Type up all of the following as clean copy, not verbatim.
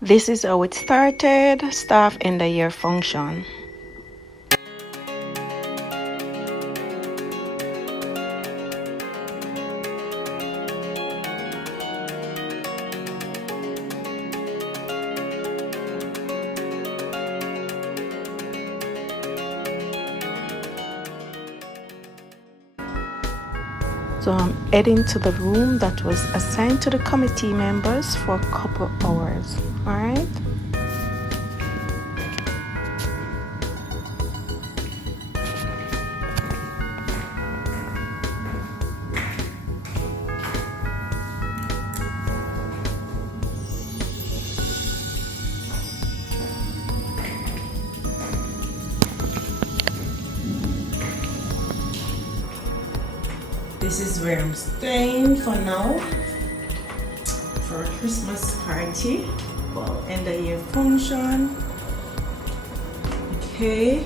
This is how it started. Staff end the year function. So I'm heading to the room that was assigned to the committee members for a couple hours. All right. This is where I'm staying for now for a Christmas party. Well, end of year function. Okay.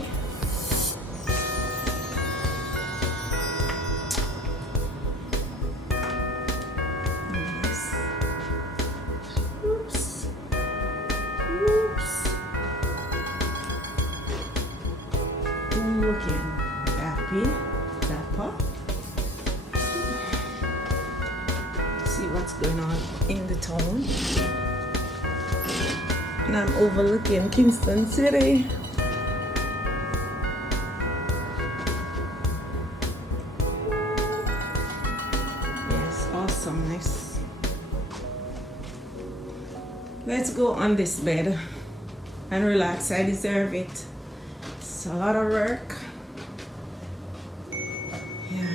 Yes. Oops. Oops. Looking happy. Dapper. See what's going on in the town. And I'm overlooking Kingston City. Yes, awesomeness. Let's go on this bed and relax. I deserve it. It's a lot of work. Yeah.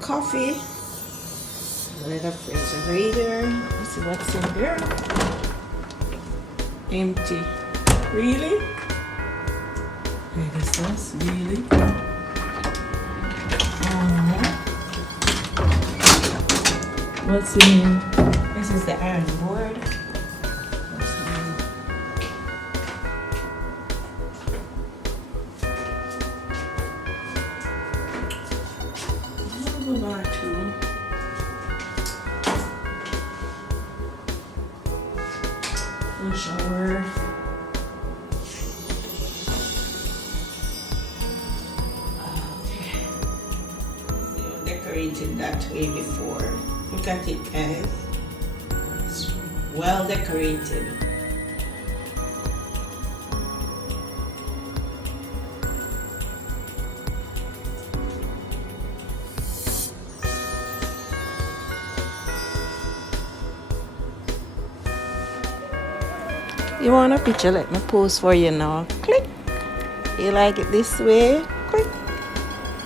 Coffee. Little refrigerator. Let's see what's in there. Empty. Really? Wait, is this really? What's in here? This is the iron board. I'll go back to the shower. Okay. So decorated that way before. Look at it, guys. It's well decorated. You want a picture? Let me post for you now. Click. You like it this way? Click.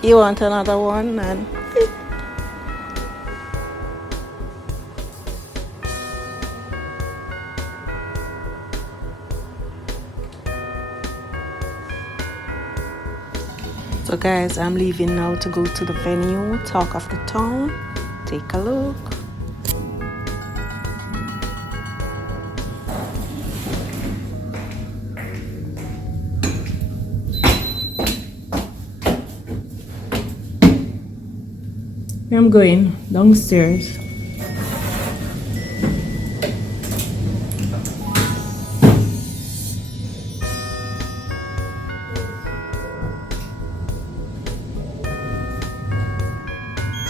You want another one? And click. So guys, I'm leaving now to go to the venue, talk of the town, take a look. I'm going downstairs.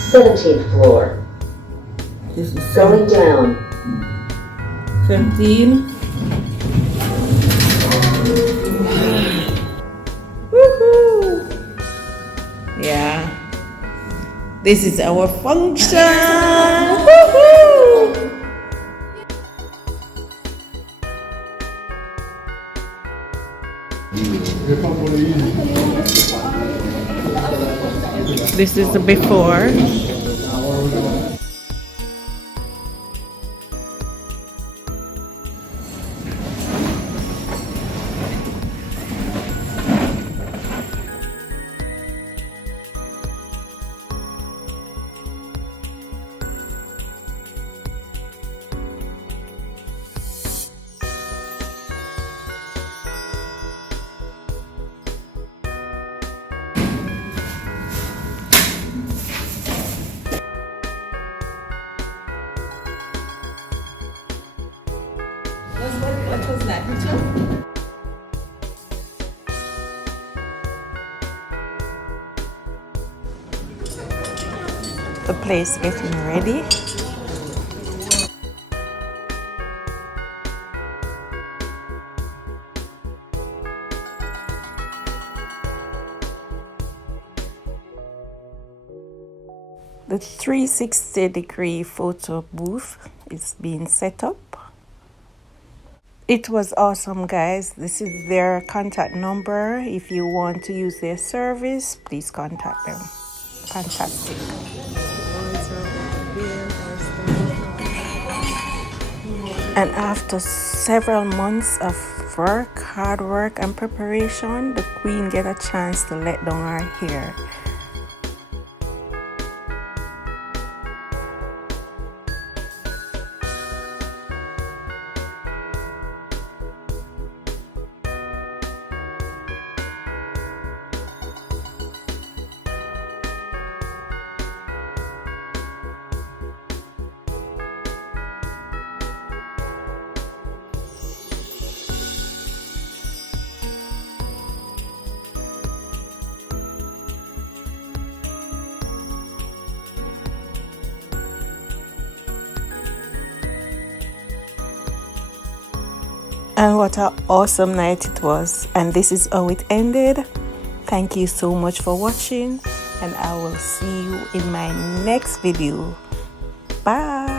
Seventeenth floor. This is Going down. 17. Woohoo! Yeah. This is our function. Woohoo! This is the before. What was that picture? The place getting ready. The 360-degree photo booth is being set up. It was awesome, guys. This is their contact number. If you want to use their service, please contact them. Fantastic. And after several months of work, hard work, and preparation, the queen get a chance to let down her hair. And what an awesome night it was. And this is how it ended. Thank you so much for watching. And I will see you in my next video. Bye.